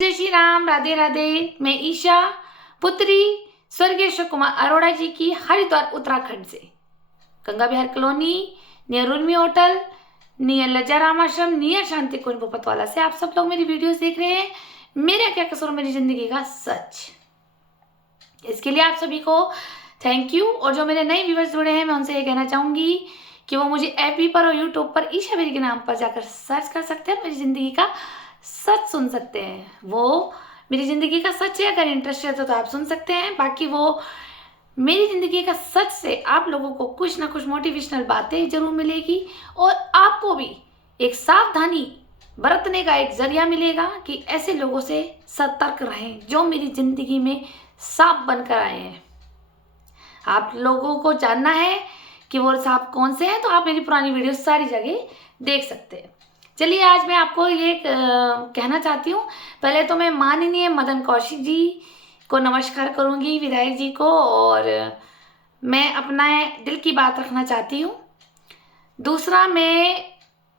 जय श्री राम, राधे राधे। मैं ईशा, पुत्री स्वर्गीय अशोक कुमार अरोड़ा जी की, हरिद्वार उत्तराखंड से, Ganga Vihar colony, near Urmi hotel, near Lajjaram Ashram, near शांति कुंज भोपतवाला से आप सब लोग मेरी वीडियोस देख रहे हैं। मेरा क्या कसूर, मेरी जिंदगी का सच। इसके लिए आप सभी को थैंक यू। और जो मेरे नए व्यूवर्स जुड़े हैं, मैं उनसे ये कहना चाहूंगी कि वो मुझे एफबी पर और यूट्यूब पर ईशा मेरी के नाम पर जाकर सर्च कर सकते हैं, मेरी जिंदगी का सच सुन सकते हैं। वो मेरी ज़िंदगी का सच है, अगर इंटरेस्ट है तो आप सुन सकते हैं। बाकी वो मेरी ज़िंदगी का सच से आप लोगों को कुछ ना कुछ मोटिवेशनल बातें जरूर मिलेगी और आपको भी एक सावधानी बरतने का एक जरिया मिलेगा कि ऐसे लोगों से सतर्क रहें जो मेरी ज़िंदगी में सांप बनकर आए हैं। आप लोगों को जानना है कि वो सांप कौन से हैं, तो आप मेरी पुरानी वीडियो सारी जगह देख सकते हैं। चलिए, आज मैं आपको ये कहना चाहती हूँ। पहले तो मैं माननीय मदन कौशिक जी को नमस्कार करूँगी, विधायक जी को, और मैं अपना दिल की बात रखना चाहती हूँ। दूसरा, मैं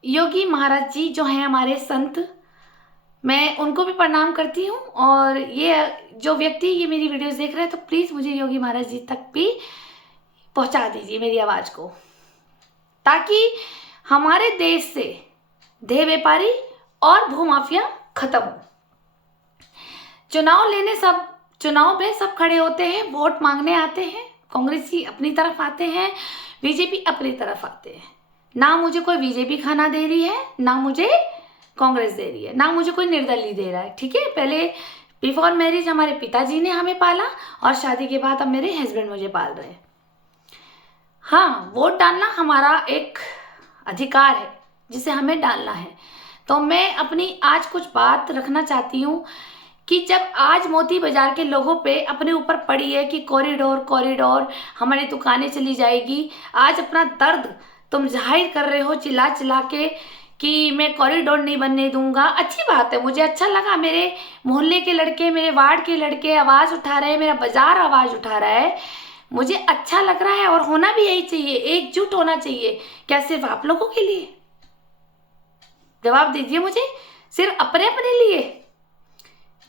योगी महाराज जी जो हैं हमारे संत, मैं उनको भी प्रणाम करती हूँ। और ये जो व्यक्ति ये मेरी वीडियोस देख रहे हैं, तो प्लीज़ मुझे योगी महाराज जी तक भी पहुँचा दीजिए मेरी आवाज़ को, ताकि हमारे देश से देह व्यापारी और भूमाफिया खत्म हो। चुनाव में सब खड़े होते हैं, वोट मांगने आते हैं। कांग्रेसी अपनी तरफ आते हैं, बीजेपी अपनी तरफ आते हैं। ना मुझे कोई बीजेपी खाना दे रही है, ना मुझे कांग्रेस दे रही है, ना मुझे कोई निर्दलीय दे रहा है। ठीक है, पहले बिफोर मैरिज हमारे पिताजी ने हमें पाला और शादी के बाद अब मेरे हस्बैंड मुझे पाल रहे हैं। हाँ, वोट डालना हमारा एक अधिकार है जिसे हमें डालना है। तो मैं अपनी आज कुछ बात रखना चाहती हूँ कि जब आज मोती बाजार के लोगों पे अपने ऊपर पड़ी है कि कॉरिडोर हमारी दुकानें चली जाएगी, आज अपना दर्द तुम जाहिर कर रहे हो चिल्ला चिल्ला के कि मैं कॉरिडोर नहीं बनने दूंगा। अच्छी बात है, मुझे अच्छा लगा। मेरे मोहल्ले के लड़के, मेरे वार्ड के लड़के आवाज़ उठा रहे हैं, मेरा बाजार आवाज़ उठा रहा है, मुझे अच्छा लग रहा है। और होना भी यही चाहिए, एकजुट होना चाहिए। क्या सिर्फ आप लोगों के लिए? जवाब दीजिए मुझे, सिर्फ अपने अपने लिए?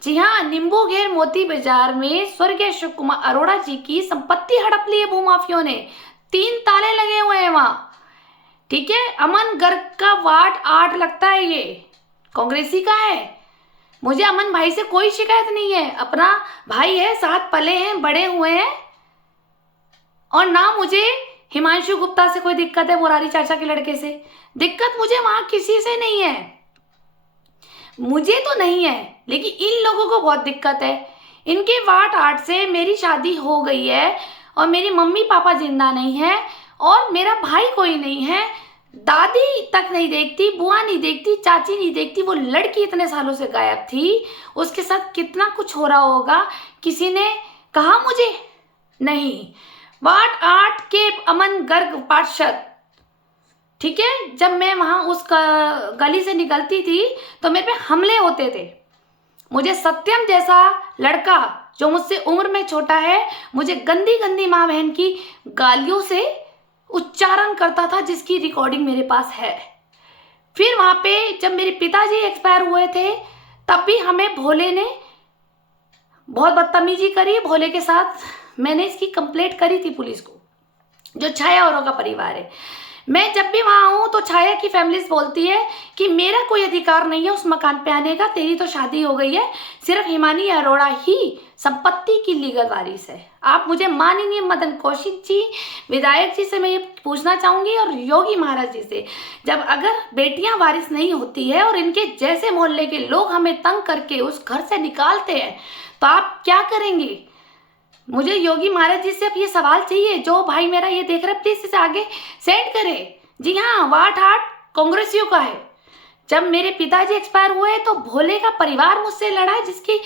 जी हाँ, नींबूगेर मोती बाजार में स्वर्गीय अशोक कुमार अरोड़ा जी की संपत्ति हड़प ली है भूमाफियों ने। 3 ताले लगे हुए हैं वहां। ठीक है, अमन गर्ग का वार्ड 8 लगता है, ये कांग्रेसी का है। मुझे अमन भाई से कोई शिकायत नहीं है, अपना भाई है, साथ पले हैं, बड़े हुए हैं। और ना मुझे हिमांशु गुप्ता से कोई दिक्कत है, मुरारी चाचा के लड़के से दिक्कत मुझे वहां किसी से नहीं है। मुझे तो नहीं है, लेकिन इन लोगों को बहुत दिक्कत है। इनके वार्ड 8 से मेरी शादी हो गई है और मेरी मम्मी पापा जिंदा नहीं है और मेरा भाई कोई नहीं है। दादी तक नहीं देखती, बुआ नहीं देखती, चाची नहीं देखती। वो लड़की इतने सालों से गायब थी, उसके साथ कितना कुछ हो रहा होगा, किसी ने कहा मुझे? नहीं। वार्ड 8 के अमन गर्ग पार्षद, ठीक है, जब मैं वहां उस गली से निकलती थी तो मेरे पे हमले होते थे। मुझे सत्यम जैसा लड़का जो मुझसे उम्र में छोटा है, मुझे गंदी गंदी माँ बहन की गालियों से उच्चारण करता था, जिसकी रिकॉर्डिंग मेरे पास है। फिर वहां पे जब मेरे पिताजी एक्सपायर हुए थे, तब भी हमें भोले ने बहुत बदतमीजी करी। भोले के साथ मैंने इसकी कंप्लेंट करी थी पुलिस को, जो छाया औरों का परिवार है। मैं जब भी वहां हूं तो छाया की फैमिली बोलती है कि मेरा कोई अधिकार नहीं है उस मकान पे आने का, तेरी तो शादी हो गई है, सिर्फ हिमानी अरोड़ा ही संपत्ति की लीगल वारिस है। आप मुझे माननीय मदन कौशिक जी, विधायक जी से मैं ये पूछना चाहूंगी, और योगी महाराज जी से, जब अगर बेटियां वारिस नहीं होती है और इनके जैसे मोहल्ले के लोग हमें तंग करके उस घर से निकालते हैं, तो आप क्या करेंगे? मुझे योगी महाराज जी से अब ये सवाल चाहिए। जो भाई मेरा ये देख रहा है, प्लीज इसे आगे सेंड करें। जी हाँ, वार्ड 8 कांग्रेसियों का है। जब मेरे पिताजी एक्सपायर हुए तो भोले का परिवार मुझसे लड़ा है, जिसकी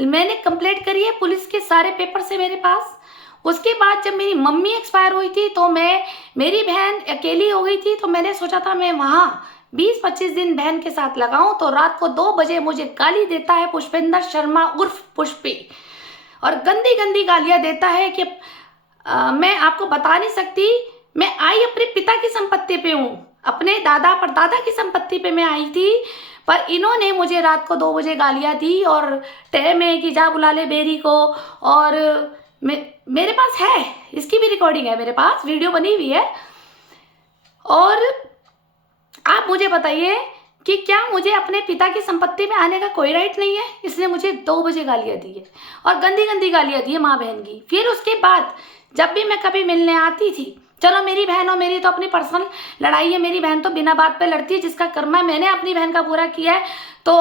मैंने कंप्लेंट करी है, पुलिस के सारे पेपर से मेरे पास। उसके बाद जब मेरी मम्मी एक्सपायर हुई थी तो मेरी बहन अकेली हो गई थी, तो मैंने सोचा था मैं वहाँ 20-25 दिन बहन के साथ लगाऊं। तो रात को 2 बजे मुझे गाली देता है पुष्पेंद्र शर्मा उर्फ पुष्पी, और गंदी गंदी गालियां देता है कि मैं आपको बता नहीं सकती, मैं आई अपने पिता की संपत्ति पे हूँ, अपने दादा परदादा की संपत्ति पे मैं आई थी, पर इन्होंने मुझे रात को 2 बजे गालियाँ दी और टाइम है कि जा बुला ले बेरी को। और मेरे पास है, इसकी भी रिकॉर्डिंग है, मेरे पास वीडियो बनी हुई है। और आप मुझे बताइए कि क्या मुझे अपने पिता की संपत्ति में आने का कोई राइट नहीं है? इसने मुझे 2 बजे गालियाँ दी है और गंदी गंदी गालियाँ दी है माँ बहन की। फिर उसके बाद जब भी मैं कभी मिलने आती थी, चलो मेरी बहन हो, मेरी तो अपनी पर्सनल लड़ाई है, मेरी बहन तो बिना बात पे लड़ती है, जिसका कर्म है। मैंने अपनी बहन का बुरा किया है तो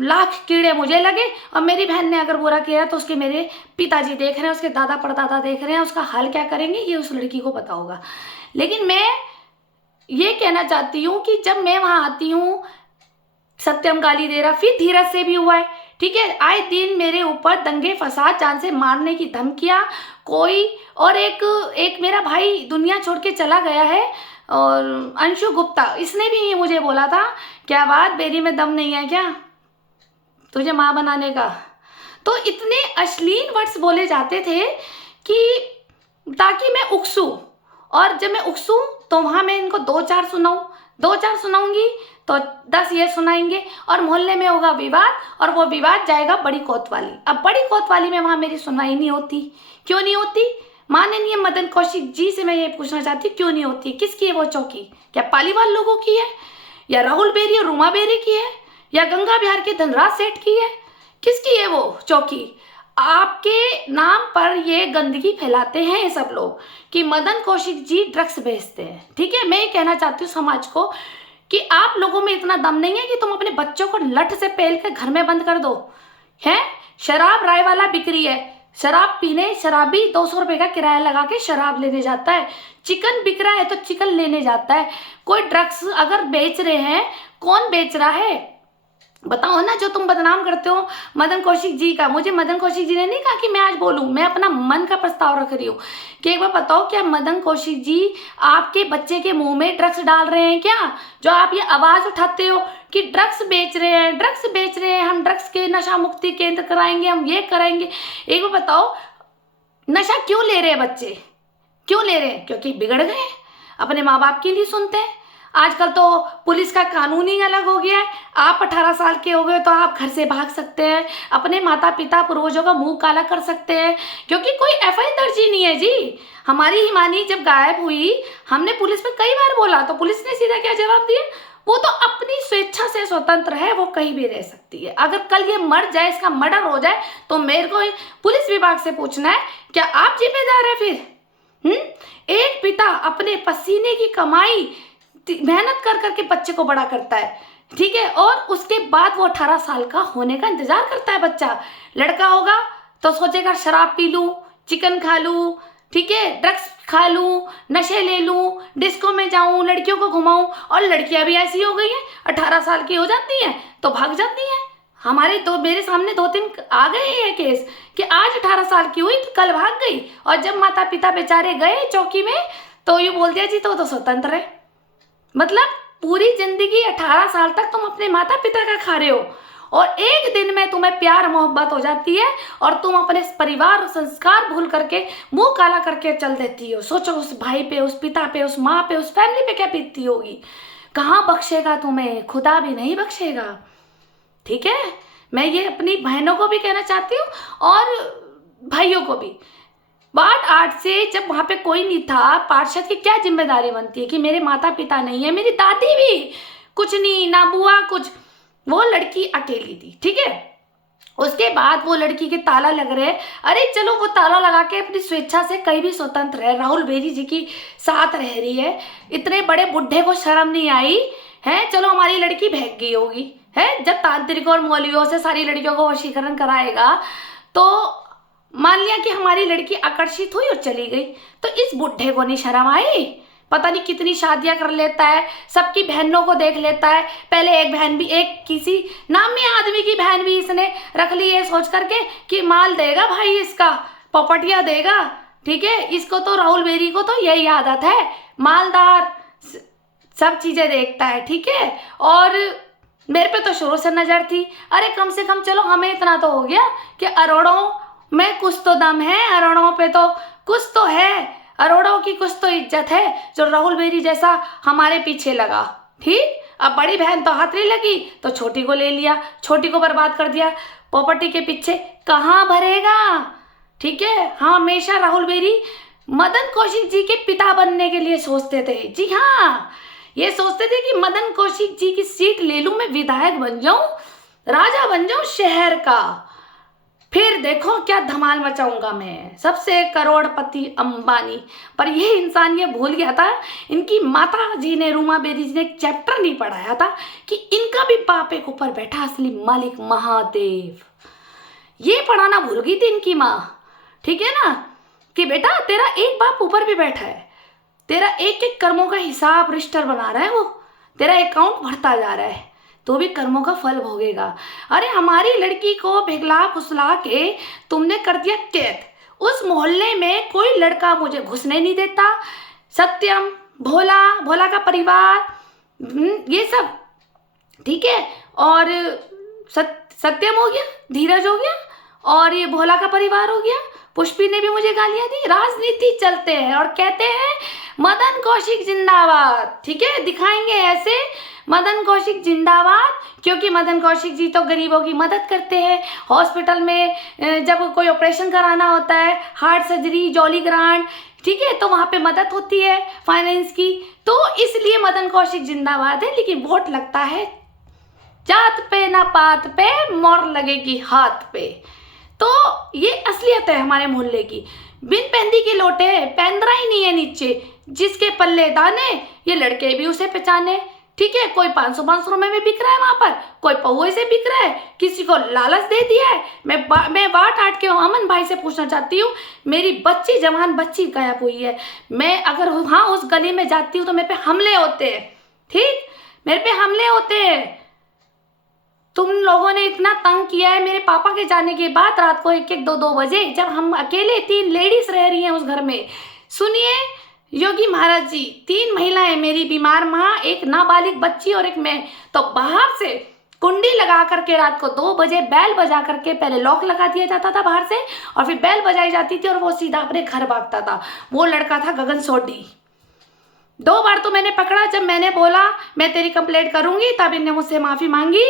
लाख कीड़े मुझे लगे, और मेरी बहन ने अगर बुरा किया है तो उसके मेरे पिताजी देख रहे हैं, उसके दादा परदादा देख रहे हैं, उसका हाल क्या करेंगे ये उस लड़की को पता होगा। लेकिन मैं ये कहना चाहती हूँ कि जब मैं वहाँ आती हूँ, सत्यम गाली दे रहा, फिर धीरज से भी हुआ है, ठीक है। आए दिन मेरे ऊपर दंगे फसाद, जान से मारने की धमकियाँ कोई। और एक मेरा भाई दुनिया छोड़ के चला गया है, और अंशु गुप्ता, इसने भी मुझे बोला था, क्या बात बेरी में दम नहीं है क्या तुझे माँ बनाने का? तो इतने अश्लील वर्ड्स बोले जाते थे कि ताकि मैं उकसूँ, और जब मैं उकसूँ तो वहाँ मैं इनको 2-4 सुनाऊँ, 2-4 सुनाऊंगी तो 10 ये सुनाएंगे, और मोहल्ले में होगा विवाद, और वो विवाद जाएगा बड़ी कोतवाली। अब बड़ी कोतवाली में वहाँ मेरी सुनवाई नहीं होती। क्यों नहीं होती? माननीय मदन कौशिक जी से मैं ये पूछना चाहती हूँ, क्यों नहीं होती? किसकी है वो चौकी? क्या पालीवाल लोगों की है, या राहुल बेरी और रूमा बेरी की है, या गंगा बिहार के धनराज सेठ की है? किसकी है वो चौकी? आपके नाम पर ये गंदगी फैलाते हैं ये सब लोग कि मदन कौशिक जी ड्रग्स बेचते हैं, ठीक है। मैं ये कहना चाहती हूँ समाज को कि आप लोगों में इतना दम नहीं है कि तुम अपने बच्चों को लठ से पेल के घर में बंद कर दो, हैं? शराब राय वाला बिक रही है, शराब पीने शराबी 200 रुपये का किराया लगा के शराब लेने जाता है। चिकन बिक रहा है तो चिकन लेने जाता है। कोई ड्रग्स अगर बेच रहे हैं, कौन बेच रहा है बताओ ना, जो तुम बदनाम करते हो मदन कौशिक जी का। मुझे मदन कौशिक जी ने नहीं कहा कि मैं आज बोलूं, मैं अपना मन का प्रस्ताव रख रही हूँ कि एक बार बताओ, क्या मदन कौशिक जी आपके बच्चे के मुंह में ड्रग्स डाल रहे हैं क्या? जो आप ये आवाज उठाते हो कि ड्रग्स बेच रहे हैं, ड्रग्स बेच रहे हैं, हम ड्रग्स के नशा मुक्ति केंद्र कराएंगे, हम ये करेंगे। एक बार बताओ, नशा क्यों ले रहे हैं बच्चे? क्यों ले रहे हैं? क्योंकि बिगड़ गए, अपने माँ बाप की नहीं सुनते हैं। आजकल तो पुलिस का कानून ही अलग हो गया है। आप 18 साल के हो गए तो आप घर से भाग सकते हैं, अपने माता पिता पूर्वजों का मुंह काला कर सकते हैं, क्योंकि कोई एफआईआर दर्ज ही नहीं है जी। हमारी हिमानी जब गायब हुई, हमने पुलिस में कई बार बोला तो पुलिस ने सीधा क्या जवाब दिया? वो तो अपनी स्वेच्छा से स्वतंत्र है, वो कहीं भी रह सकती है। अगर कल ये मर जाए, इसका मर्डर हो जाए, तो मेरे को पुलिस विभाग से पूछना है, क्या आप जिम्मेदार है फिर? एक पिता अपने पसीने की कमाई मेहनत कर करके बच्चे को बड़ा करता है, ठीक है, और उसके बाद वो 18 साल का होने का इंतजार करता है बच्चा। लड़का होगा तो सोचेगा शराब पी लूं, चिकन खा लूं, ठीक है, ड्रग्स खा लूं, नशे ले लूं, डिस्को में जाऊं, लड़कियों को घुमाऊं। और लड़कियां भी ऐसी हो गई हैं, 18 साल की हो जाती हैं तो भाग जाती हैं। हमारे तो मेरे सामने 2-3 आ गए हैं केस कि आज 18 साल की हुई तो कल भाग गई, और जब माता पिता बेचारे गए चौकी में तो ये बोल दिया जी तो स्वतंत्र है। मतलब पूरी जिंदगी 18 साल तक तुम अपने माता पिता का खा रहे हो, और एक दिन में तुम्हें प्यार मोहब्बत हो जाती है और तुम अपने परिवार और संस्कार भूल करके मुंह काला करके चल देती हो। सोचो उस भाई पे, उस पिता पे, उस माँ पे, उस फैमिली पे क्या बीतती होगी। कहाँ बख्शेगा तुम्हें? खुदा भी नहीं बख्शेगा, ठीक है। मैं ये अपनी बहनों को भी कहना चाहती हूँ और भाइयों को भी। बात 8 से जब वहाँ पे कोई नहीं था, पार्षद की क्या जिम्मेदारी बनती है कि मेरे माता पिता नहीं है, मेरी दादी भी कुछ नहीं, ना बुआ कुछ, वो लड़की अकेली थी, ठीक है। उसके बाद वो लड़की के ताला लग रहे, अरे चलो वो ताला लगा के अपनी स्वेच्छा से कहीं भी स्वतंत्र है, राहुल बेरी जी की साथ रह रही है। इतने बड़े बुढ़े को शर्म नहीं आई है? चलो हमारी लड़की भाग गई होगी, है जब तांत्रिक और मौलवियों से सारी लड़कियों को वशीकरण कराएगा तो मान लिया कि हमारी लड़की आकर्षित हुई और चली गई, तो इस बुढ़े को नहीं शर्म आई? पता नहीं कितनी शादियां कर लेता है, सबकी बहनों को देख लेता है। पहले एक बहन भी, एक किसी नामी आदमी की बहन भी इसने रख ली है सोच करके कि माल देगा भाई, इसका प्रॉपर्टियां देगा, ठीक है। इसको तो राहुल बेरी को तो यही आदत है, मालदार सब चीजें देखता है, ठीक है। और मेरे पे तो शुरू से नजर थी, अरे कम से कम चलो हमें इतना तो हो गया कि अरोड़ों में कुछ तो दम है, अरोड़ों पे तो कुछ तो है, अरोड़ों की कुछ तो इज्जत है, जो राहुल बेरी जैसा हमारे पीछे लगा, ठीक। अब बड़ी बहन तो हाथ नहीं लगी तो छोटी को ले लिया, छोटी को बर्बाद कर दिया प्रॉपर्टी के पीछे। कहाँ भरेगा? ठीक है, हाँ, हमेशा राहुल बेरी मदन कौशिक जी के पिता बनने के लिए सोचते थे। जी हाँ, ये सोचते थे कि मदन कौशिक जी की सीट ले लूं, मैं विधायक बन जाऊं, राजा बन जाऊं शहर का, फिर देखो क्या धमाल मचाऊंगा मैं, सबसे करोड़पति अंबानी। पर ये इंसान ये भूल गया था, इनकी माता जी ने, रूमा बेरी जी ने एक चैप्टर नहीं पढ़ाया था कि इनका भी बाप एक ऊपर बैठा असली मालिक महादेव। ये पढ़ाना भूल गई थी इनकी माँ। ठीक है ना, कि बेटा तेरा एक बाप ऊपर भी बैठा है, तेरा एक एक कर्मों का हिसाब रजिस्टर बना रहा है, वो तेरा अकाउंट भरता जा रहा है, तो भी कर्मों का फल भोगेगा। अरे हमारी लड़की को भिगला फुसला के तुमने कर दिया कैद। उस मोहल्ले में कोई लड़का मुझे घुसने नहीं देता। सत्यम, भोला, भोला का परिवार, ये सब ठीक है, और सत्यम हो गया, धीरज हो गया, और ये भोला का परिवार हो गया। पुष्पी ने भी मुझे गालियां दी। राजनीति चलते हैं और कहते हैं मदन कौशिक जिंदाबाद। ठीक है, दिखाएंगे ऐसे मदन कौशिक जिंदाबाद, क्योंकि मदन कौशिक जी तो गरीबों की मदद करते हैं। हॉस्पिटल में जब कोई ऑपरेशन कराना होता है, हार्ट सर्जरी, जॉली ग्रांट, ठीक है, तो वहाँ पे मदद होती है फाइनेंस की, तो इसलिए मदन कौशिक जिंदाबाद है। लेकिन वोट लगता है जात पे ना पात पे, मोर लगेगी हाथ पे। तो ये असलियत है हमारे मोहल्ले की। बिन पेंदी के लोटे पेंदरा ही नहीं है नीचे, जिसके पल्ले दाने ये लड़के भी उसे पहचाने। ठीक है, कोई 500 रुपए में बिक रहा है वहां पर, कोई पौए से बिक रहा है, किसी को लालच दे दिया है। मैं बाट आट के अमन भाई से पूछना चाहती हूँ, मेरी बच्ची, जवान बच्ची गायब हुई है, मैं अगर हाँ उस गली में जाती हूँ तो मेरे पे हमले होते हैं। ठीक, मेरे पे हमले होते हैं। तुम लोगों ने इतना तंग किया है मेरे पापा के जाने के बाद, रात को 1-1, 2-2 बजे, जब हम अकेले 3 लेडीज रह रही हैं उस घर में। सुनिए योगी महाराज जी, 3 महिलाएं, मेरी बीमार माँ, एक नाबालिग बच्ची और एक मैं, तो बाहर से कुंडी लगा करके रात को 2 बजे बैल बजा करके, पहले लॉक लगा दिया जाता था बाहर से, और फिर बैल बजाई जाती थी और वो सीधा अपने घर भागता था। वो लड़का था गगन सोडी। 2 बार तो मैंने पकड़ा, जब मैंने बोला मैं तेरी कंप्लेंट करूंगी, तब इनने मुझसे माफी मांगी,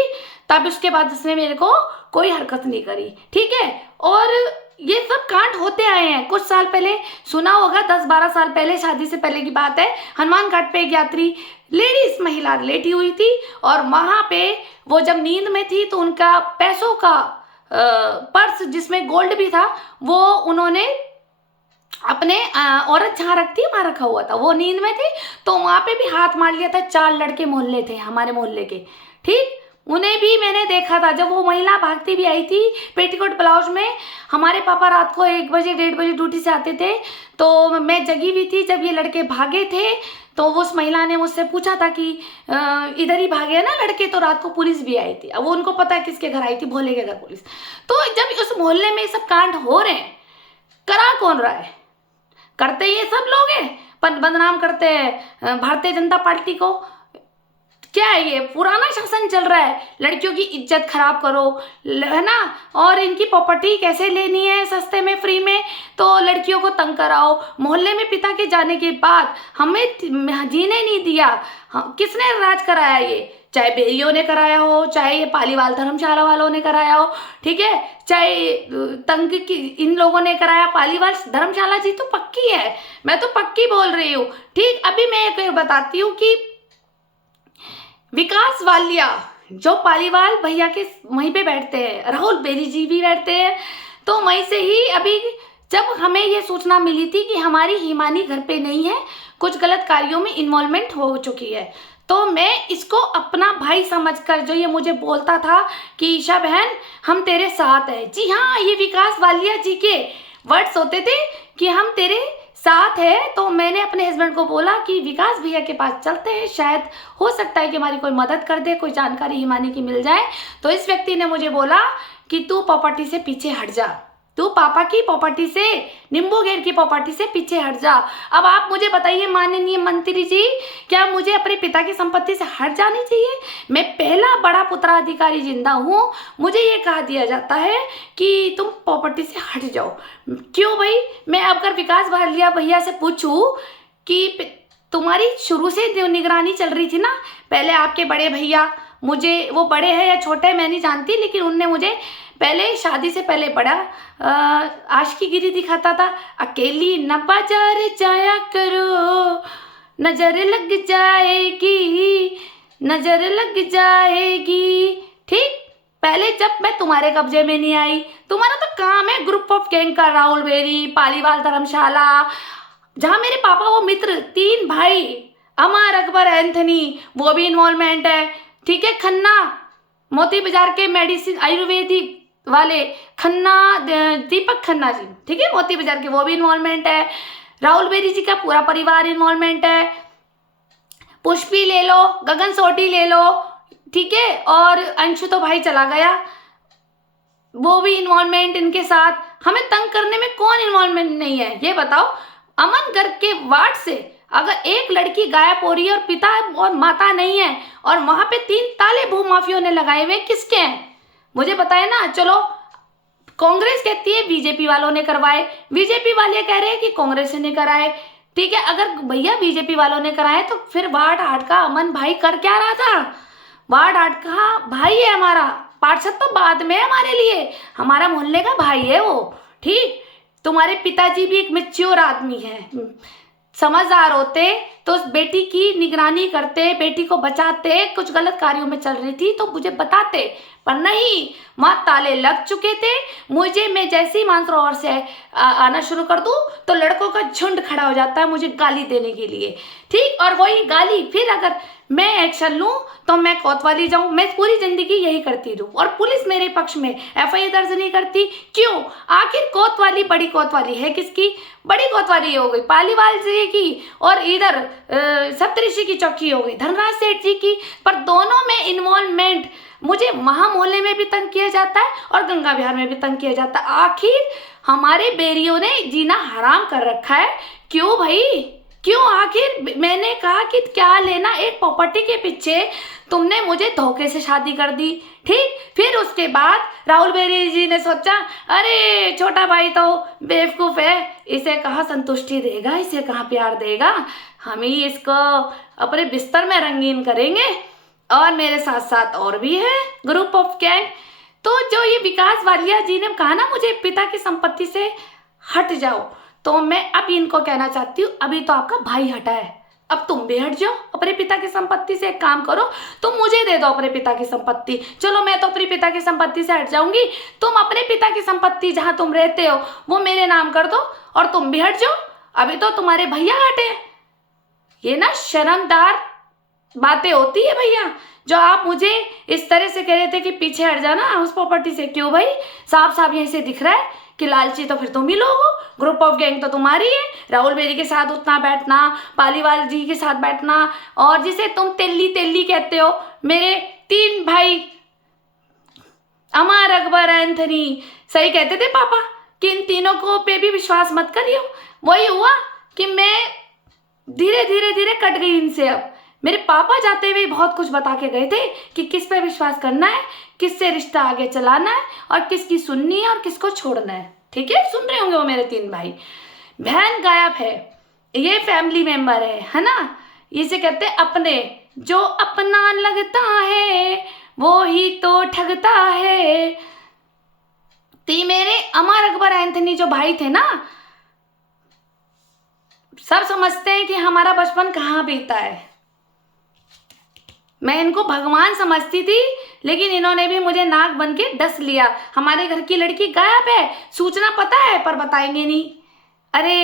तब उसके बाद उसने मेरे को कोई हरकत नहीं करी। ठीक है, और ये सब कांड होते आए हैं। कुछ साल पहले सुना होगा, 10-12 साल पहले, शादी से पहले की बात है, हनुमान घाट पे एक यात्री लेडीज महिला लेटी हुई थी, और वहां पे वो जब नींद में थी तो उनका पैसों का पर्स जिसमें गोल्ड भी था, वो उन्होंने अपने औरत जहाँ रखती है वहाँ रखा हुआ था, वो नींद में थी, तो वहां पे भी हाथ मार लिया था। 4 लड़के मोहल्ले थे हमारे मोहल्ले के। ठीक, उन्हें भी मैंने देखा था। जब वो महिला भागती भी आई थी पेटीकोट ब्लाउज में, हमारे पापा रात को 1 बजे 1:30 बजे ड्यूटी से आते थे, तो मैं जगी हुई थी जब ये लड़के भागे थे। तो उस महिला ने मुझसे पूछा था कि इधर ही भागे ना लड़के, तो रात को पुलिस भी आई थी। अब वो उनको पता है किसके घर आई थी, भोले के घर पुलिस। तो जब उस मोहल्ले में सब कांड हो रहे हैं, करा कौन रहा है? करते ये सब लोग हैं, पर बदनाम करते हैं भारतीय जनता पार्टी को। क्या है ये? पुराना शासन चल रहा है, लड़कियों की इज्जत खराब करो, है ना, और इनकी प्रॉपर्टी कैसे लेनी है सस्ते में, फ्री में, तो लड़कियों को तंग कराओ। मोहल्ले में पिता के जाने के बाद हमें जीने नहीं दिया। किसने राज कराया ये? चाहे बेरियों ने कराया हो, चाहे ये पालीवाल धर्मशाला वालों ने कराया हो, ठीक है, चाहे तंग की इन लोगों ने कराया। पालीवाल धर्मशाला जी तो पक्की है, मैं तो पक्की बोल रही हूँ। ठीक, अभी मैं एक बताती हूँ कि विकास वालिया जो पालीवाल भैया के वहीं पे बैठते हैं, राहुल बेरी जी भी बैठते हैं, तो वहीं से ही अभी जब हमें ये सूचना मिली थी कि हमारी हिमानी घर पे नहीं है, कुछ गलत कार्यों में इन्वॉल्वमेंट हो चुकी है, तो मैं इसको अपना भाई समझकर, जो ये मुझे बोलता था कि ईशा बहन हम तेरे साथ हैं, जी हाँ, ये विकास वालिया जी के वर्ड्स होते थे कि हम तेरे साथ है। तो मैंने अपने हस्बैंड को बोला कि विकास भैया के पास चलते हैं, शायद हो सकता है कि हमारी कोई मदद कर दे, कोई जानकारी हिमानी की मिल जाए। तो इस व्यक्ति ने मुझे बोला कि तू प्रॉपर्टी से पीछे हट जा, तू पापा की प्रॉपर्टी से, नींबू घेर की प्रॉपर्टी से पीछे हट जा। अब आप मुझे बताइए माननीय मंत्री जी, क्या मुझे अपने पिता की संपत्ति से हट जानी चाहिए? मैं पहला बड़ा पुत्राधिकारी जिंदा हूँ, मुझे ये कहा दिया जाता है कि तुम प्रॉपर्टी से हट जाओ। क्यों भाई? मैं अगर विकास वालिया भैया से पूछूं कि तुम्हारी शुरू से जो निगरानी चल रही थी ना, पहले आपके बड़े भैया, मुझे वो बड़े हैं या छोटे मैं नहीं जानती, लेकिन उनने मुझे पहले शादी से पहले बड़ा आशिकी गिरी दिखाता था। अकेली न बाजार जाया करो, नजर लग जाएगी, नजर लग जाएगी। ठीक, पहले जब मैं तुम्हारे कब्जे में नहीं आई, तुम्हारा तो काम है ग्रुप ऑफ गैंग का, राहुल बेरी, पालीवाल धर्मशाला, जहां मेरे पापा वो मित्र 3 भाई, अमर अकबर एंथनी, वो भी इन्वॉल्वमेंट है। ठीक है, खन्ना मोती बाजार के मेडिसिन आयुर्वेदिक वाले खन्ना, दीपक खन्ना जी, ठीक है, मोती बाजार के, वो भी इन्वॉल्वमेंट है। राहुल बेरी जी का पूरा परिवार इन्वॉल्वमेंट है। पुष्पी ले लो, गगन सोटी ले लो, ठीक है, और अंशु तो भाई चला गया, वो भी इन्वॉल्वमेंट इनके साथ। हमें तंग करने में कौन इन्वॉल्वमेंट नहीं है, ये बताओ। अमन गर्ग के वार्ड से अगर एक लड़की गायब हो रही है और पिता और माता नहीं है, और वहां पे 3 ताले भूमाफियों ने लगाए हुए, किसके हैं मुझे बताए ना। चलो, कांग्रेस कहती है बीजेपी वालों ने करवाए, बीजेपी वाले कह रहे हैं कि कांग्रेस ने कराए। ठीक है, अगर भैया बीजेपी वालों ने कराए तो फिर वार्ड 8 का अमन भाई कर क्या रहा था। वार्ड 8 का भाई है हमारा, पार्षद तो बाद में है हमारे लिए, हमारा मोहल्ले का भाई है वो। ठीक, तुम्हारे पिताजी भी एक मैच्योर आदमी है, समझदार होते तो उस बेटी की निगरानी करते, बेटी को बचाते। कुछ गलत कार्यों में चल रही थी तो मुझे बताते, पर नहीं, वहां ताले लग चुके थे। मुझे, मैं जैसे ही मानसरोवर से आना शुरू कर दूं तो लड़कों का झुंड खड़ा हो जाता है मुझे गाली देने के लिए। ठीक, और वही गाली फिर अगर मैं एक्शन लूं तो मैं कोतवाली जाऊं। मैं पूरी जिंदगी यही करती रहूं और पुलिस मेरे पक्ष में एफआईआर दर्ज नहीं करती, क्यों? आखिर कोतवाली, बड़ी कोतवाली है किसकी? बड़ी कोतवाली हो गई पालीवाल जी की, और इधर सप्तऋषि की चौकी हो गई धनराज सेठ जी की। पर दोनों में इन्वॉल्वमेंट, मुझे महा मोहल्ले में भी तंग किया जाता है और गंगा विहार में भी तंग किया जाता है। आखिर हमारे बेरियों ने जीना हराम कर रखा है, क्यों भाई, क्यों? आखिर मैंने कहा कि क्या लेना एक प्रॉपर्टी के पीछे, तुमने मुझे धोखे से शादी कर दी। ठीक, फिर उसके बाद राहुल बेरी जी ने सोचा, अरे छोटा भाई तो बेवकूफ़ है, इसे कहाँ संतुष्टि देगा, इसे कहाँ प्यार देगा, हम ही इसको अपने बिस्तर में रंगीन करेंगे। और मेरे साथ साथ और भी है ग्रुप ऑफ गैंग। तो जो ये विकास वालिया जी ने कहा ना मुझे पिता की संपत्ति से हट जाओ, तो मैं अब इनको कहना चाहती हूँ, अभी तो आपका भाई हटा है, अब तुम भी हट जाओ अपने पिता की संपत्ति से। एक काम करो, तुम मुझे दे दो अपने पिता की संपत्ति, चलो मैं तो अपने पिता की संपत्ति से हट जाऊंगी, तुम अपने पिता की संपत्ति जहां तुम रहते हो वो मेरे नाम कर दो और तुम भी हट जाओ, अभी तो तुम्हारे भैया हटे। ये ना शर्मदार बातें होती है भैया, जो आप मुझे इस तरह से कह रहे थे कि पीछे हट जाना उस प्रॉपर्टी से। क्यों भाई, साफ साफ यहीं से दिख रहा है कि लालची तो फिर तुम ही लोग हो, ग्रुप ऑफ गैंग तो तुम्हारी है। राहुल बेरी के साथ उठना बैठना, पालीवाल जी के साथ बैठना, और जिसे तुम तेली तेली कहते हो, मेरे 3 भाई अमर अकबर एंथनी, सही कहते थे पापा कि इन तीनों को पे भी विश्वास मत करियो। वही हुआ कि मैं धीरे धीरे धीरे कट गई इनसे। अब मेरे पापा जाते हुए बहुत कुछ बता के गए थे कि किस पे विश्वास करना है, किससे रिश्ता आगे चलाना है और किसकी सुननी है और किसको छोड़ना है। ठीक है, सुन रहे होंगे वो मेरे 3 भाई। बहन गायब है, ये फैमिली मेंबर है ना, इसे कहते हैं अपने, जो अपना लगता है वो ही तो ठगता है। तो मेरे अमर अकबर एंथनी जो भाई थे ना, सब समझते हैं कि हमारा बचपन कहाँ बीता है। मैं इनको भगवान समझती थी, लेकिन इन्होंने भी मुझे नाक बन के डस लिया। हमारे घर की लड़की गायब है, सूचना पता है पर बताएंगे नहीं। अरे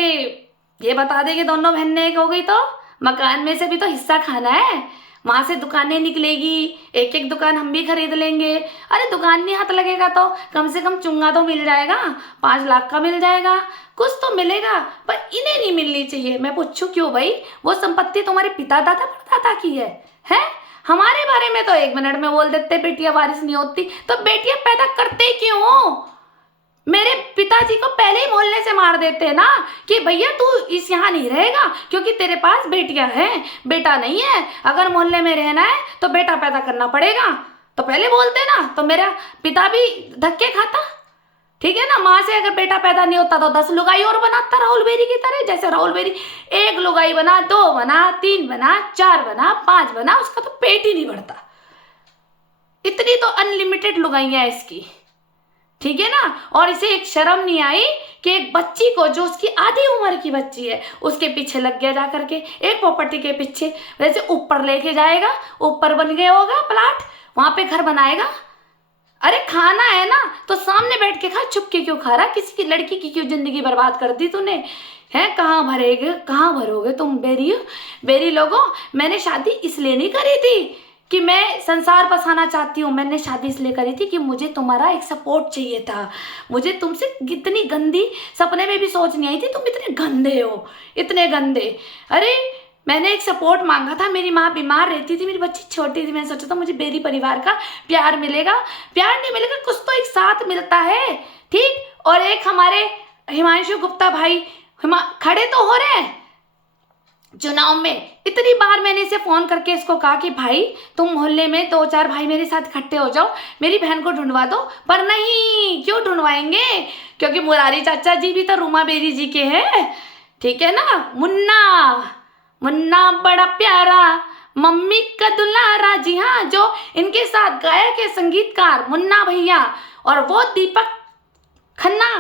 ये बता देंगे दोनों बहन ने एक हो गई तो मकान में से भी तो हिस्सा खाना है, वहां से दुकानें निकलेगी, एक एक दुकान हम भी खरीद लेंगे। अरे दुकान नहीं हाथ लगेगा तो कम से कम चुंगा तो मिल जाएगा, 5 लाख का मिल जाएगा, कुछ तो मिलेगा, पर इन्हें नहीं मिलनी चाहिए। मैं पूछूं क्यों भाई, वो संपत्ति तुम्हारे पिता दादा परदादा की है? हमारे बारे में तो 1 मिनट में बोल देते बेटियां वारिस नहीं होती, तो बेटियां पैदा करते क्यों हो? मेरे पिताजी को पहले ही मोहल्ले से मार देते ना कि भैया तू इस यहाँ नहीं रहेगा क्योंकि तेरे पास बेटियां हैं, बेटा नहीं है, अगर मोहल्ले में रहना है तो बेटा पैदा करना पड़ेगा। तो पहले बोलते ना, तो मेरा पिता भी धक्के खाता। ठीक है ना। माँ से अगर बेटा पैदा नहीं होता तो 10 लुगाई और बनाता राहुल बेरी की तरह। जैसे राहुल बेरी 1 लुगाई बना, 2 बना, 3 बना, 4 बना, 5 बना, उसका तो पेट ही नहीं भरता। इतनी तो अनलिमिटेड लुगाइयां इसकी, ठीक है ना। और इसे एक शर्म नहीं आई कि एक बच्ची को, जो उसकी आधी उम्र की बच्ची है, उसके पीछे लग गया जा करके, एक प्रॉपर्टी के पीछे। वैसे ऊपर लेके जाएगा, ऊपर बन गया होगा प्लाट, वहां पे घर बनाएगा। अरे खाना है ना तो सामने बैठ के खा, छुप के क्यों खा रहा? किसी की लड़की की क्यों जिंदगी बर्बाद कर दी तूने? है कहाँ भरेगे, कहाँ भरोगे तुम बेरी लोगों। मैंने शादी इसलिए नहीं करी थी कि मैं संसार बसाना चाहती हूँ, मैंने शादी इसलिए करी थी कि मुझे तुम्हारा एक सपोर्ट चाहिए था। मुझे तुमसे इतनी गंदी सपने में भी सोच नहीं आई थी, तुम इतने गंदे हो, इतने गंदे। अरे मैंने एक सपोर्ट मांगा था, मेरी माँ बीमार रहती थी, मेरी बच्ची छोटी थी, मैंने सोचा था मुझे बेरी परिवार का प्यार मिलेगा। प्यार नहीं मिलेगा, कुछ तो एक साथ मिलता है, ठीक। और एक हमारे हिमांशु गुप्ता भाई खड़े तो हो रहे हैं चुनाव में। इतनी बार मैंने इसे फोन करके इसको कहा कि भाई तुम मोहल्ले में 2-4 भाई मेरे साथ इकट्ठे हो जाओ, मेरी बहन को ढूंढवा दो। पर नहीं, क्यों ढूंढवाएंगे? क्योंकि मुरारी चाचा जी भी तो रूमा बेरी जी के हैं, ठीक है ना। मुन्ना बड़ा प्यारा, मम्मी का दुलारा। जी हाँ, जो इनके साथ गायक है संगीतकार मुन्ना भैया, और वो दीपक खन्ना।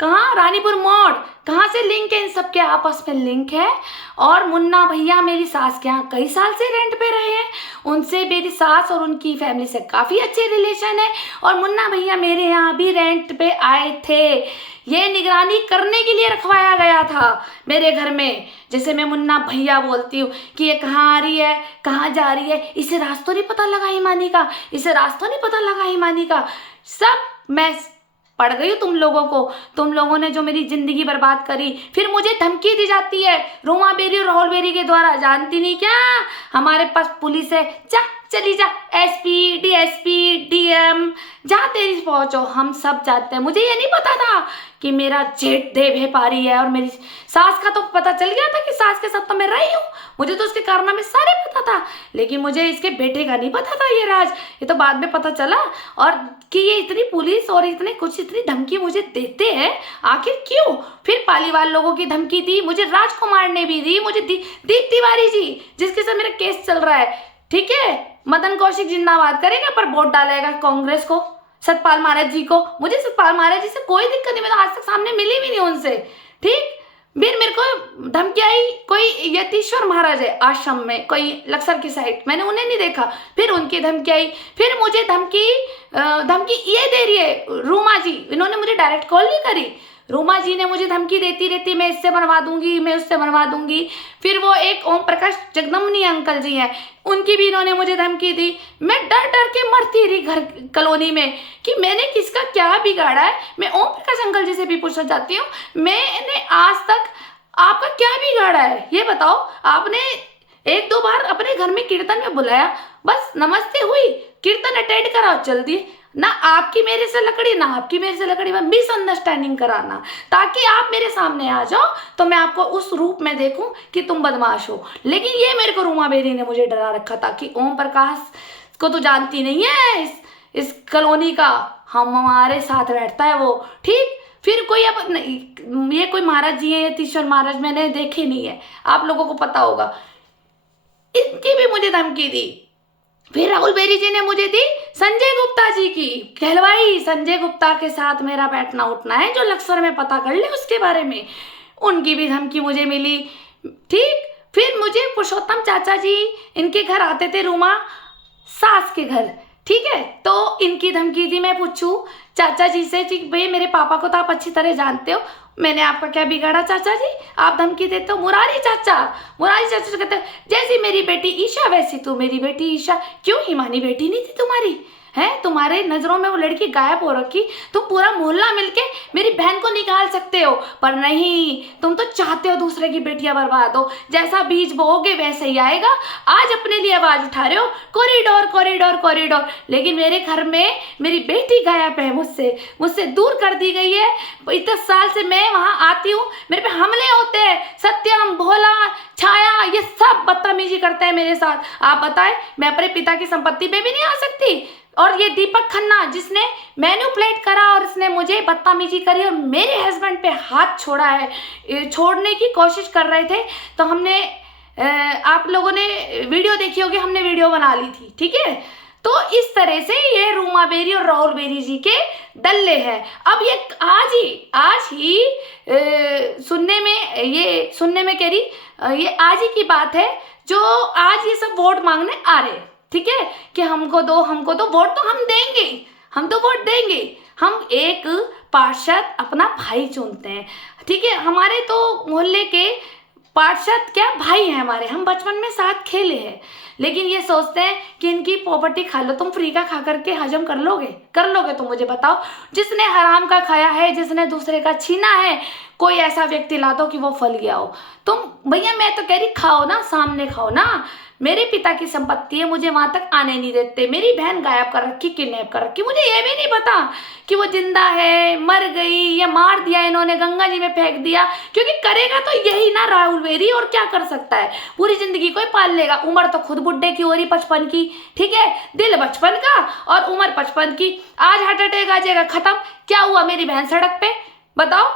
कहाँ? रानीपुर मोड़। कहाँ से लिंक है? इन सब के आपस में लिंक है। और मुन्ना भैया मेरी सास के यहाँ कई साल से रेंट पे रहे हैं, उनसे मेरी सास और उनकी फैमिली से काफ़ी अच्छे रिलेशन है। और मुन्ना भैया मेरे यहाँ भी रेंट पे आए थे, ये निगरानी करने के लिए रखवाया गया था मेरे घर में। जैसे मैं मुन्ना भैया बोलती हूँ कि ये कहाँ आ रही है, कहाँ जा रही है, इसे रास्ता नहीं पता लगा ईमानी का, इसे रास्ता नहीं पता लगा ईमानी का। सब मैं पड़ गई हूँ तुम लोगों ने जो मेरी जिंदगी बर्बाद करी। फिर मुझे धमकी दी जाती है रूमा बेरी और राहुल बेरी के द्वारा। जानती नहीं क्या, हमारे पास पुलिस है, चली जा, एसपी, डीएसपी, डीएम, जहाँ तेरी पहुंचो, हम सब जानते हैं। मुझे ये नहीं पता था कि मेरा जेठ देव है पारी है। और मेरी सास का तो पता चल गया था कि सास के साथ तो मैं रही हूँ, मुझे तो उसके कारनामे सारे पता था, लेकिन मुझे इसके बेटे का नहीं पता था ये राज। ये तो बाद में पता चला। और कि ये इतनी पुलिस और इतनी धमकी मुझे देते हैं, आखिर क्यों? फिर पालीवाल लोगों की धमकी दी, मुझे राजकुमार ने भी दी, मुझे दीप तिवारी जी, जिसके साथ मेरा केस चल रहा है, ठीक है। मदन कौशिक जिंदाबाद करेगा पर वोट डालेगा कांग्रेस को, सतपाल महाराज जी को। मुझे सतपाल महाराज जी से कोई दिक्कत नहीं, मैं आज तक सामने मिली भी नहीं उनसे, ठीक। फिर मेरे को धमकी आई, कोई यतीश्वर महाराज है आश्रम में, कोई लक्सर की साइड, मैंने उन्हें नहीं देखा, फिर उनकी धमकी आई। फिर मुझे धमकी ये दे रही है रूमा जी, इन्होंने मुझे डायरेक्ट कॉल नहीं करी, रूमा जी ने मुझे धमकी देती रहती, मैं इससे बनवा दूंगी, मैं उससे बनवा दूंगी। फिर वो एक ओम प्रकाश जगदम्बनी अंकल जी हैं, उनकी भी इन्होंने मुझे धमकी दी। मैं डर डर के मरती रही घर कॉलोनी में कि मैंने किसका क्या बिगाड़ा है। मैं ओम प्रकाश अंकल जी से भी पूछना चाहती हूँ, मैंने आज तक आपका क्या बिगाड़ा है ये बताओ। आपने 1-2 बार अपने घर में कीर्तन में बुलाया, बस नमस्ते हुई, कीर्तन अटेंड कराओ, चल दिए। ना आपकी मेरे से लकड़ी, ना आपकी मेरे से लकड़ी, बस मिसअंडरस्टैंडिंग कराना, ताकि आप मेरे सामने आ जाओ तो मैं आपको उस रूप में देखूं कि तुम बदमाश हो। लेकिन ये मेरे को रूमा बेरी ने मुझे डरा रखा था कि ओम प्रकाश को तो जानती नहीं है, इस कॉलोनी का हमारे साथ बैठता है वो, ठीक। फिर कोई अब ये कोई महाराज जी है, यतीश्वर महाराज, मैंने देखे नहीं है, आप लोगों को पता होगा, इनकी भी मुझे धमकी दी। फिर राहुल बेरी जी ने मुझे दी संजय गुप्ता जी की, कहलवाई संजय गुप्ता के साथ मेरा बैठना उठना है, जो लक्सर में पता कर ले उसके बारे में, उनकी भी धमकी मुझे मिली, ठीक। फिर मुझे पुरुषोत्तम चाचा जी इनके घर आते थे, रूमा सास के घर, ठीक है, तो इनकी धमकी थी। मैं पूछूं चाचा जी से, ठीक भाई मेरे पापा को तो आप अच्छी तरह जानते हो, मैंने आपका क्या बिगाड़ा चाचा जी, आप धमकी देते हो। मुरारी चाचा कहते हैं जैसी मेरी बेटी ईशा वैसी तू मेरी बेटी ईशा। क्यों हिमानी बेटी नहीं थी तुम्हारी? है तुम्हारे नजरों में वो लड़की गायब हो रखी, तुम पूरा मोहल्ला मिलके मेरी बहन को निकाल सकते हो, पर नहीं, तुम तो चाहते हो दूसरे की बेटियां बर्बाद हो। जैसा बीज बोओगे वैसे ही आएगा। आज अपने लिए आवाज उठा रहे हो कॉरिडोर कॉरिडोर कॉरिडोर, लेकिन मेरे घर में मेरी बेटी गायब है, मुझसे दूर कर दी गई है। इतने साल से मैं वहां आती हूँ, मेरे पे हमले होते हैं, सत्यम, भोला, छाया, ये सब बदतमीजी करते हैं मेरे साथ। आप बताएं, मैं अपने पिता की संपत्ति पे भी नहीं आ सकती। और ये दीपक खन्ना जिसने मैन्युपुलेट करा और इसने जिसने मुझे बदतमीजी करी और मेरे हस्बैंड पे हाथ छोड़ा है, छोड़ने की कोशिश कर रहे थे, तो हमने आप लोगों ने वीडियो देखी होगी, हमने वीडियो बना ली थी, ठीक है। तो इस तरह से ये रूमा बेरी और राहुल बेरी जी के दल्ले हैं। अब ये आज ही सुनने में कह रही, ये आज ही की बात है जो आज ये सब वोट मांगने आ रहे हैं, ठीक है, कि हमको दो वोट, तो हम देंगे, हम तो वोट देंगे। हम एक पार्षद अपना भाई चुनते हैं, ठीक है। हमारे तो मोहल्ले के पार्षद क्या भाई हैं हमारे, हम बचपन में साथ खेले हैं, लेकिन ये सोचते हैं कि इनकी प्रॉपर्टी खा लो। तुम फ्री का खा करके हजम कर लोगे तो मुझे बताओ। जिसने हराम का खाया है, जिसने दूसरे का छीना है, कोई ऐसा व्यक्ति ला दो कि वो फल गया हो। तुम भैया, मैं तो कह रही खाओ ना, सामने खाओ ना। मेरे पिता की संपत्ति है, मुझे वहां तक आने नहीं देते। मेरी बहन गायब कर रखी, किडनैप कर रखी, मुझे ये भी नहीं पता कि वो जिंदा है, मर गई, या मार दिया इन्होंने, गंगा जी में फेंक दिया। क्योंकि करेगा तो यही ना राहुल बेरी, और क्या कर सकता है, पूरी जिंदगी कोई पाल लेगा। उम्र तो खुद बुढ़े की हो रही, 55 की, ठीक है, दिल बचपन का और उम्र 55 की। आज हार्ट अटैक आ जाएगा, खत्म। क्या हुआ मेरी बहन सड़क पे, बताओ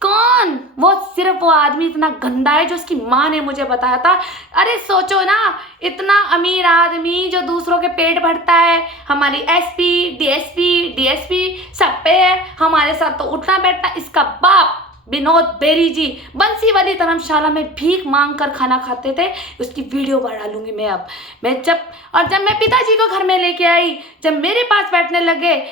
कौन वो? सिर्फ वो आदमी इतना गंदा है जो उसकी माँ ने मुझे बताया था। अरे सोचो ना, इतना अमीर आदमी जो दूसरों के पेट भरता है, हमारी एसपी, डीएसपी सब पे है, हमारे साथ तो उठना बैठना। इसका बाप विनोद बेरी जी बंसी वाली धर्मशाला में भीख मांग कर खाना खाते थे, उसकी वीडियो बना डालूंगी मैं अब। जब मैं पिताजी को घर में लेके आई, जब मेरे पास बैठने लगे,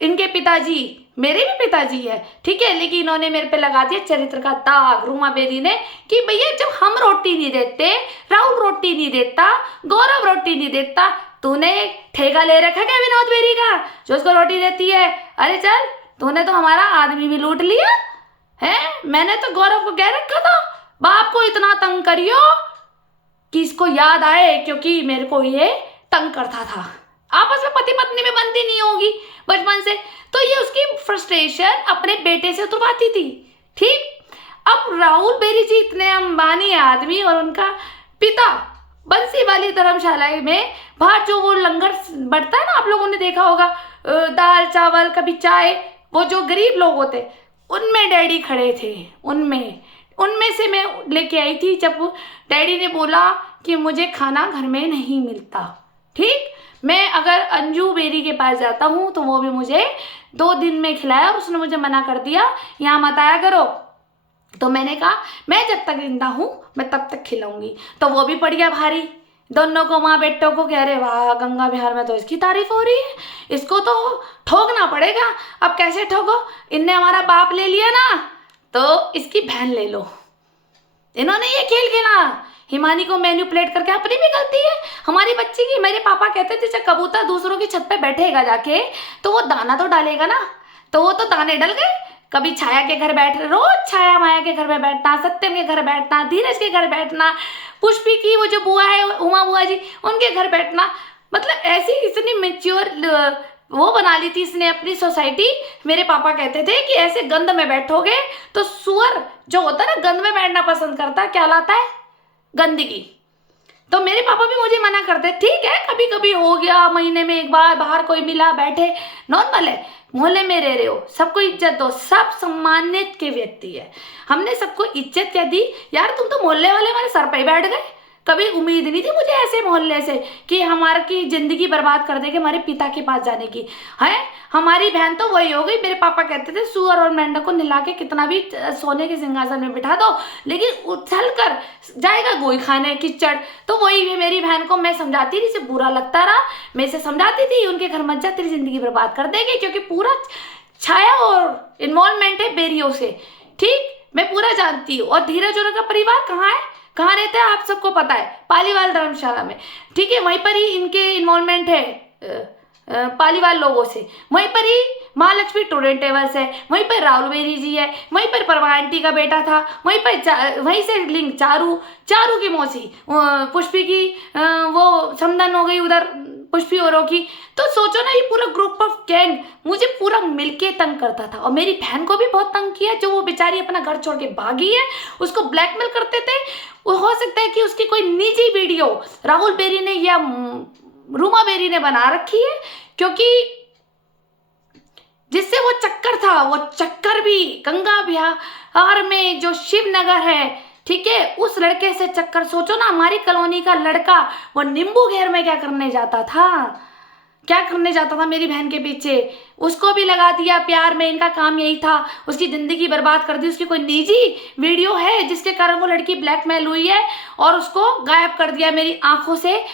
इनके पिताजी मेरे भी पिताजी है, ठीक है, लेकिन इन्होंने मेरे पे लगा दिया चरित्र का दाग, रूमा बेरी ने, कि भैया जब हम रोटी नहीं देते, राहुल रोटी नहीं देता, गौरव रोटी नहीं देता, तूने ठेका ले रखा क्या विनोद बेरी का जो उसको रोटी देती है? अरे चल, तूने तो हमारा आदमी भी लूट लिया है। मैंने तो गौरव को कह रखा था, बाप को इतना तंग करियो कि इसको याद आए, क्योंकि मेरे को ये तंग करता था। आपस में पति पत्नी में बनती नहीं होगी बचपन से, तो ये उसकी फ्रस्ट्रेशन अपने बेटे से उतरवाती थी, ठीक। अब राहुल बेरी जी इतने अंबानी आदमी, और उनका पिता बंसी वाली धर्मशाला में बाहर जो वो लंगर बढ़ता है ना, आप लोगों ने देखा होगा, दाल चावल कभी चाय, वो जो गरीब लोग होते, उनमें डैडी खड़े थे। उनमें से मैं लेके आई थी, जब डैडी ने बोला कि मुझे खाना घर में नहीं मिलता, ठीक। मैं अगर अंजू बेरी के पास जाता हूँ तो वो भी मुझे 2 दिन में खिलाया, और उसने मुझे मना कर दिया, यहाँ मत आया करो। तो मैंने कहा मैं जब तक जिंदा हूँ मैं तब तक खिलाऊंगी। तो वो भी पड़ गया भारी, दोनों को, माँ बेटों को, कह रहे वाह गंगा बिहार में तो इसकी तारीफ हो रही है, इसको तो ठोकना पड़ेगा। अब कैसे ठोको, इनने हमारा बाप ले लिया ना, तो इसकी बहन ले लो। इन्होंने ये खेल खेला, हिमानी को मैनिपुलेट करके। अपनी भी गलती है हमारी बच्ची की। मेरे पापा कहते थे जब कबूतर दूसरों की छत पे बैठेगा जाके, तो वो दाना तो डालेगा ना, तो वो तो दाने डल गए। कभी छाया के घर बैठ रहे, रोज छाया माया के घर में बैठना, सत्यम के घर बैठना, धीरज के घर बैठना, पुष्पी की वो जो बुआ है उमा बुआ जी, उनके घर बैठना। मतलब ऐसी इतनी मेच्योर वो बना ली थी इसने अपनी सोसाइटी। मेरे पापा कहते थे कि ऐसे गंद में बैठोगे तो सुअर जो होता है ना, गंद में बैठना पसंद करता है, क्या लाता है, गंदगी। तो मेरे पापा भी मुझे मना करते, ठीक है कभी कभी हो गया, महीने में एक बार बाहर कोई मिला, बैठे, नॉर्मल है, मोहल्ले में रह रहे हो, सबको इज्जत दो, सब सम्मानित के व्यक्ति है। हमने सबको इज्जत क्या दी यार, तुम तो मोहल्ले वाले हमारे सर पे बैठ गए। कभी उम्मीद नहीं थी मुझे ऐसे मोहल्ले से कि हमारे की जिंदगी बर्बाद कर देगी हमारे पिता के पास जाने की है। हमारी बहन तो वही हो गई। मेरे पापा कहते थे सुअर और मेंढक को निला के कितना भी सोने के सिंहासन में बिठा दो, लेकिन उछल कर जाएगा गोई खाने कीचड़। तो वही है मेरी बहन को मैं समझाती थी, इसे बुरा लगता रहा, मैं इसे समझाती थी उनके घर मत जा, तेरी जिंदगी बर्बाद कर देगी, क्योंकि पूरा छाया और इन्वॉल्वमेंट है बेरियों से, ठीक, मैं पूरा जानती हूँ। और धीरज और का परिवार कहाँ है, कहाँ रहते हैं आप सबको पता है, पालीवाल धर्मशाला में, ठीक है, वहीं पर ही इनके इन्वॉल्वमेंट है पालीवाल लोगों से। वहीं पर ही महालक्ष्मी टूर एंड ट्रेवल्स है, वहीं पर राहुल बेरी जी है, वहीं पर परवा आंटी का बेटा था, वहीं से लिंक चारू की मौसी पुष्पी की वो समदन हो गई उधर पुष्पी औरों की। तो सोचो ना, ये पूरा ग्रुप ऑफ गैंग मुझे पूरा मिलके तंग करता था। और मेरी बहन को भी बहुत तंग किया, जो वो बेचारी अपना घर छोड़ के भागी है, उसको ब्लैकमेल करते थे। हो सकता है कि उसकी कोई निजी वीडियो राहुल बेरी ने या रूमा बेरी ने बना रखी है, क्योंकि जिस था वो चक्कर भी गंगा बिहार में जो शिवनगर है, ठीक है, उस लड़के से चक्कर। सोचो ना, हमारी कॉलोनी का लड़का वो नींबू घेर में क्या करने जाता था मेरी बहन के पीछे, उसको भी लगा दिया प्यार में। इनका काम यही था, उसकी जिंदगी बर्बाद कर दी। उसकी कोई निजी वीडियो है जिसके कारण वो लड़की ब्लैकमेल हुई है और उसको गायब कर दिया, मेरी आंखों से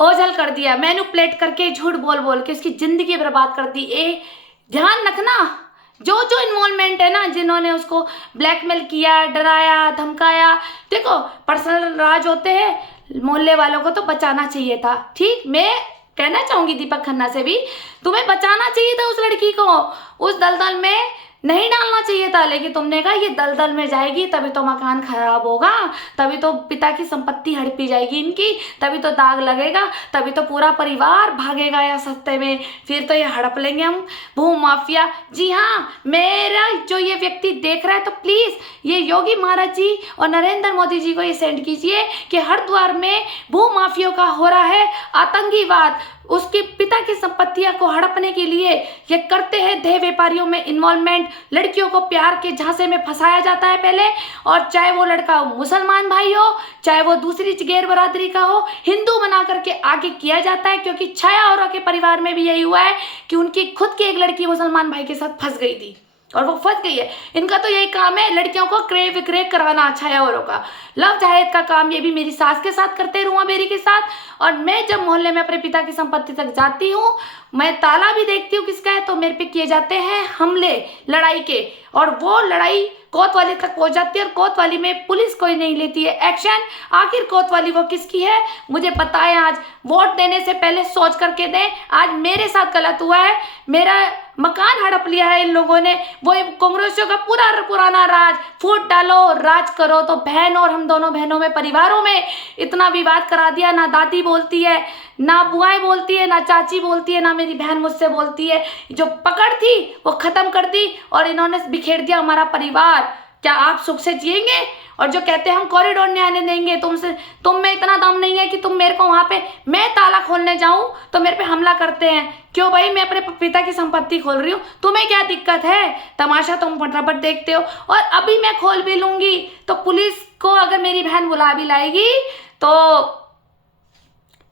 ओझल कर दिया, मैनिपुलेट करके, झूठ बोल बोल के उसकी जिंदगी बर्बाद कर दी। ध्यान रखना, जो जो इन्वॉल्वमेंट है ना, जिन्होंने उसको ब्लैकमेल किया, डराया, धमकाया, देखो पर्सनल राज होते हैं, मोहल्ले वालों को तो बचाना चाहिए था। ठीक, मैं कहना चाहूंगी दीपक खन्ना से भी, तुम्हें बचाना चाहिए था उस लड़की को, उस दलदल में नहीं डालना चाहिए था। लेकिन तुमने कहा ये दलदल में जाएगी तभी तो मकान खराब होगा, तभी तो पिता की संपत्ति हड़पी जाएगी इनकी, तभी तो दाग लगेगा, तभी तो पूरा परिवार भागेगा या सस्ते में, फिर तो ये हड़प लेंगे हम भू माफिया। जी हाँ, मेरा जो ये व्यक्ति देख रहा है तो प्लीज ये योगी महाराज जी और नरेंद्र मोदी जी को ये सेंड कीजिए कि हरिद्वार में भू माफियों का हो रहा है आतंकीवाद, उसके पिता की संपत्तियों को हड़पने के लिए ये करते हैं देह व्यापारियों में इन्वॉल्वमेंट। लड़कियों को प्यार के झांसे में फंसाया जाता है पहले, और चाहे वो लड़का मुसलमान भाई हो, चाहे वो दूसरी गैर बरादरी का हो, हिंदू बना करके आगे किया जाता है। क्योंकि छाया और के परिवार में भी यही हुआ है कि उनकी खुद की एक लड़की मुसलमान भाई के साथ फंस गई थी और वो फंस गई है। इनका तो यही काम है, लड़कियों को क्रय विक्रय कराना, छाया औरों का। लव जाहिद का काम ये भी मेरी सास के साथ करते, रुआ बेरी के साथ। और मैं जब मोहल्ले में अपने पिता की संपत्ति तक जाती हूँ, मैं ताला भी देखती हूँ किसका है, तो मेरे पे किए जाते हैं हमले लड़ाई के, और वो लड़ाई कोतवाली तक पहुंच जाती है और कोतवाली में पुलिस कोई नहीं लेती है एक्शन। आखिर कोतवाली वो किसकी है मुझे बताएं। आज वोट देने से पहले सोच करके दें। आज मेरे साथ गलत हुआ है, मेरा मकान हड़प लिया है इन लोगों ने। वो कांग्रेसियों का पूरा पुराना राज, फूट डालो राज करो, तो बहन और हम दोनों बहनों में, परिवारों में इतना विवाद करा दिया। ना दादी बोलती है, ना बुआएं बोलती है, ना चाची बोलती है, ना मेरी बहन मुझसे बोलती है। जो पकड़ थी वो खत्म कर दी और इन्होंने बिखेर दिया हमारा परिवार। क्या आप सुख से जिएंगे? और जो कहते हैं हम कॉरिडोर नहीं आने देंगे, तुम में इतना दम नहीं है कि तुम मेरे को वहां पे, मैं ताला खोलने जाऊं तो मेरे पे हमला करते हैं। क्यों भाई, मैं अपने पिता की संपत्ति खोल रही हूँ, तुम्हें क्या दिक्कत है? तमाशा तुम फटाफट देखते हो। और अभी मैं खोल भी लूंगी तो पुलिस को अगर मेरी बहन बुला भी लाएगी तो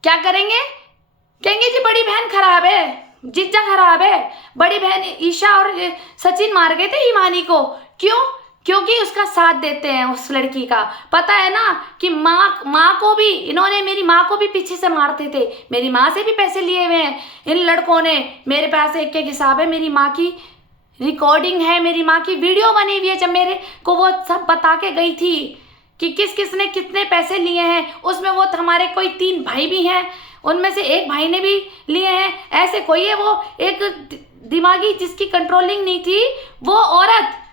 क्या करेंगे? कहेंगे जी बड़ी बहन खराब है, जीजा खराब है। बड़ी बहन ईशा और सचिन मार गए थे हिमानी को, क्यों? क्योंकि उसका साथ देते हैं उस लड़की का। पता है ना कि माँ को भी इन्होंने, मेरी माँ को भी पीछे से मारते थे, मेरी माँ से भी पैसे लिए हुए हैं इन लड़कों ने। मेरे पास एक हिसाब है, मेरी माँ की रिकॉर्डिंग है, मेरी माँ की वीडियो बनी हुई है, जब मेरे को वो सब बता के गई थी कि किस किस ने कितने पैसे लिए हैं। उसमें वो हमारे कोई 3 भाई भी हैं, उनमें से एक भाई ने भी लिए हैं। ऐसे कोई है, वो एक दिमागी जिसकी कंट्रोलिंग नहीं थी, वो औरत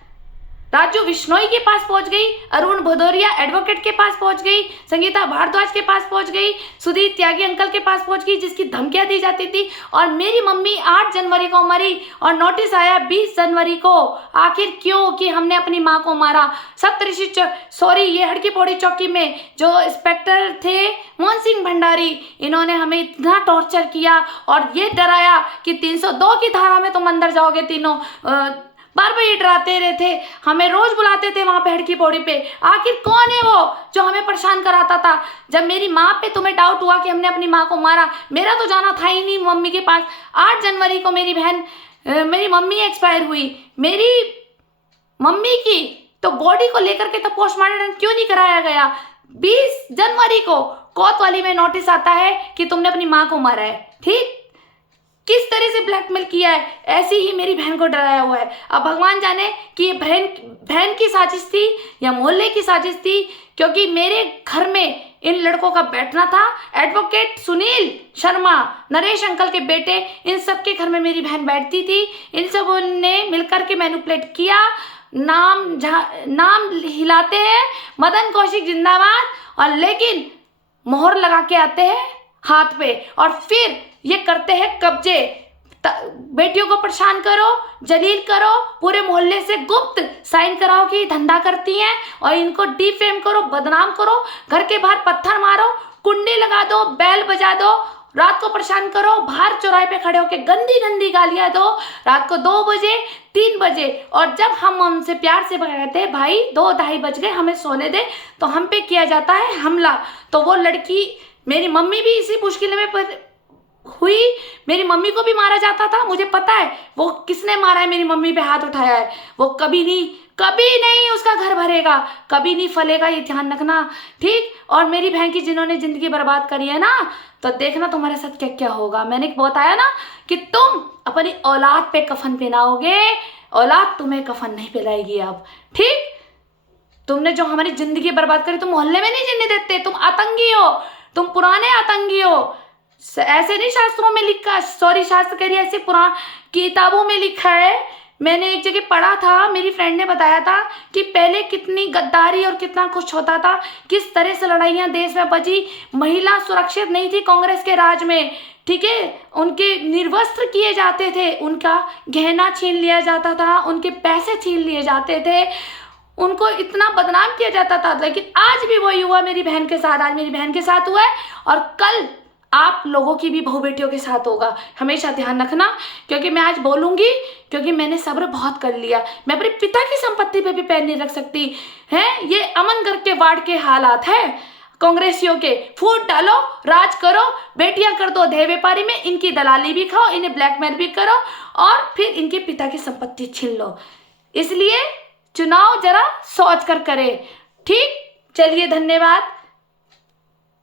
राजू विश्नोई के पास पहुंच गई, अरुण भदौरिया एडवोकेट के पास पहुंच गई, संगीता भारद्वाज के पास पहुंच गई, सुधीर त्यागी अंकल के पास पहुंच गई, जिसकी धमकियां दी जाती थी। और मेरी मम्मी 8 जनवरी को मरी और नोटिस आया 20 जनवरी को। आखिर क्यों? कि हमने अपनी माँ को मारा। ये हड़की पौड़ी चौकी में जो इंस्पेक्टर थे मोहन सिंह भंडारी, इन्होंने हमें इतना टॉर्चर किया और ये डराया कि 302 की धारा में तुम अंदर जाओगे तीनों। बार बार ये डराते रहे थे, हमें रोज बुलाते थे वहां पे हड़की पौड़ी पे। आखिर कौन है वो जो हमें परेशान कराता था? जब मेरी माँ पे तुम्हें डाउट हुआ कि हमने अपनी माँ को मारा, मेरा तो जाना था ही नहीं मम्मी के पास। 8 जनवरी को मेरी मम्मी एक्सपायर हुई। मेरी मम्मी की तो बॉडी को लेकर के तो पोस्टमार्टम क्यों नहीं कराया गया? 20 जनवरी को कोतवाली में नोटिस आता है कि तुमने अपनी माँ को मारा है। ठीक, किस तरह से ब्लैकमेल किया है, ऐसी ही मेरी बहन को डराया हुआ है। अब भगवान जाने कि ये बहन की साजिश थी या मोहल्ले की साजिश थी, क्योंकि मेरे घर में इन लड़कों का बैठना था। एडवोकेट सुनील शर्मा, नरेश अंकल के बेटे, इन सब के घर में मेरी बहन बैठती थी। इन सब ने मिलकर के मैनिपुलेट किया। नाम हिलाते हैं मदन कौशिक जिंदाबाद, और लेकिन मोहर लगा के आते हैं हाथ पे और फिर ये करते हैं कब्जे। बेटियों को परेशान करो, जलील करो, पूरे मोहल्ले से गुप्त साइन कराओ कि धंधा करती हैं, और इनको डिफेम करो, बदनाम करो, घर के बाहर पत्थर मारो, कुंडी लगा दो, बैल बजा दो, रात को परेशान करो, बाहर चौराहे पे खड़े होके गंदी गंदी गालियां दो, रात को 2 बजे 3 बजे, और जब हम उनसे प्यार से कहते हैं भाई 2-2:30 बज गए हमें सोने दे, तो हम पे किया जाता है हमला। तो वो लड़की, मेरी मम्मी भी इसी मुश्किल में हुई, मेरी मम्मी को भी मारा जाता था, मुझे पता है वो किसने मारा है, मेरी मम्मी पे हाथ उठाया है। वो कभी नहीं उसका घर भरेगा, कभी नहीं फलेगा, ये ध्यान रखना, ठीक। और मेरी बहन की जिन्होंने जिंदगी बर्बाद करी है ना, तो देखना तुम्हारे साथ क्या क्या होगा। मैंने बताया ना कि तुम अपनी औलाद पे कफन पहनाओगे, औलाद तुम्हें कफन नहीं पहनाएगी अब, ठीक। तुमने जो हमारी जिंदगी बर्बाद करी, तुम मोहल्ले में नहीं जीने देते, तुम आतंकी हो, तुम पुराने आतंकी हो। ऐसे नहीं शास्त्रों में लिखा, सॉरी शास्त्र कह रही है, ऐसे पुराण किताबों में लिखा है। मैंने एक जगह पढ़ा था, मेरी फ्रेंड ने बताया था कि पहले कितनी गद्दारी और कितना कुछ होता था, किस तरह से लड़ाइयाँ देश में बची, महिला सुरक्षित नहीं थी कांग्रेस के राज में, ठीक है। उनके निर्वस्त्र किए जाते थे, उनका गहना छीन लिया जाता था, उनके पैसे छीन लिए जाते थे, उनको इतना बदनाम किया जाता था। लेकिन आज भी वही हुआ मेरी बहन के साथ, आज मेरी बहन के साथ हुआ है, और कल आप लोगों की भी बहू बेटियों के साथ होगा। हमेशा ध्यान रखना, क्योंकि मैं आज बोलूंगी, क्योंकि मैंने सब्र बहुत कर लिया। मैं अपने पिता की संपत्ति पे भी पैर नहीं रख सकती है। ये अमनगढ़ के वार्ड के हालात है कांग्रेसियों के। फूट डालो, राज करो, बेटियां कर दो देह व्यापारी में, इनकी दलाली भी खाओ, इन्हें ब्लैकमेल भी करो, और फिर इनके पिता की संपत्ति छीन लो। इसलिए चुनाव जरा सोच कर करे, ठीक। चलिए, धन्यवाद।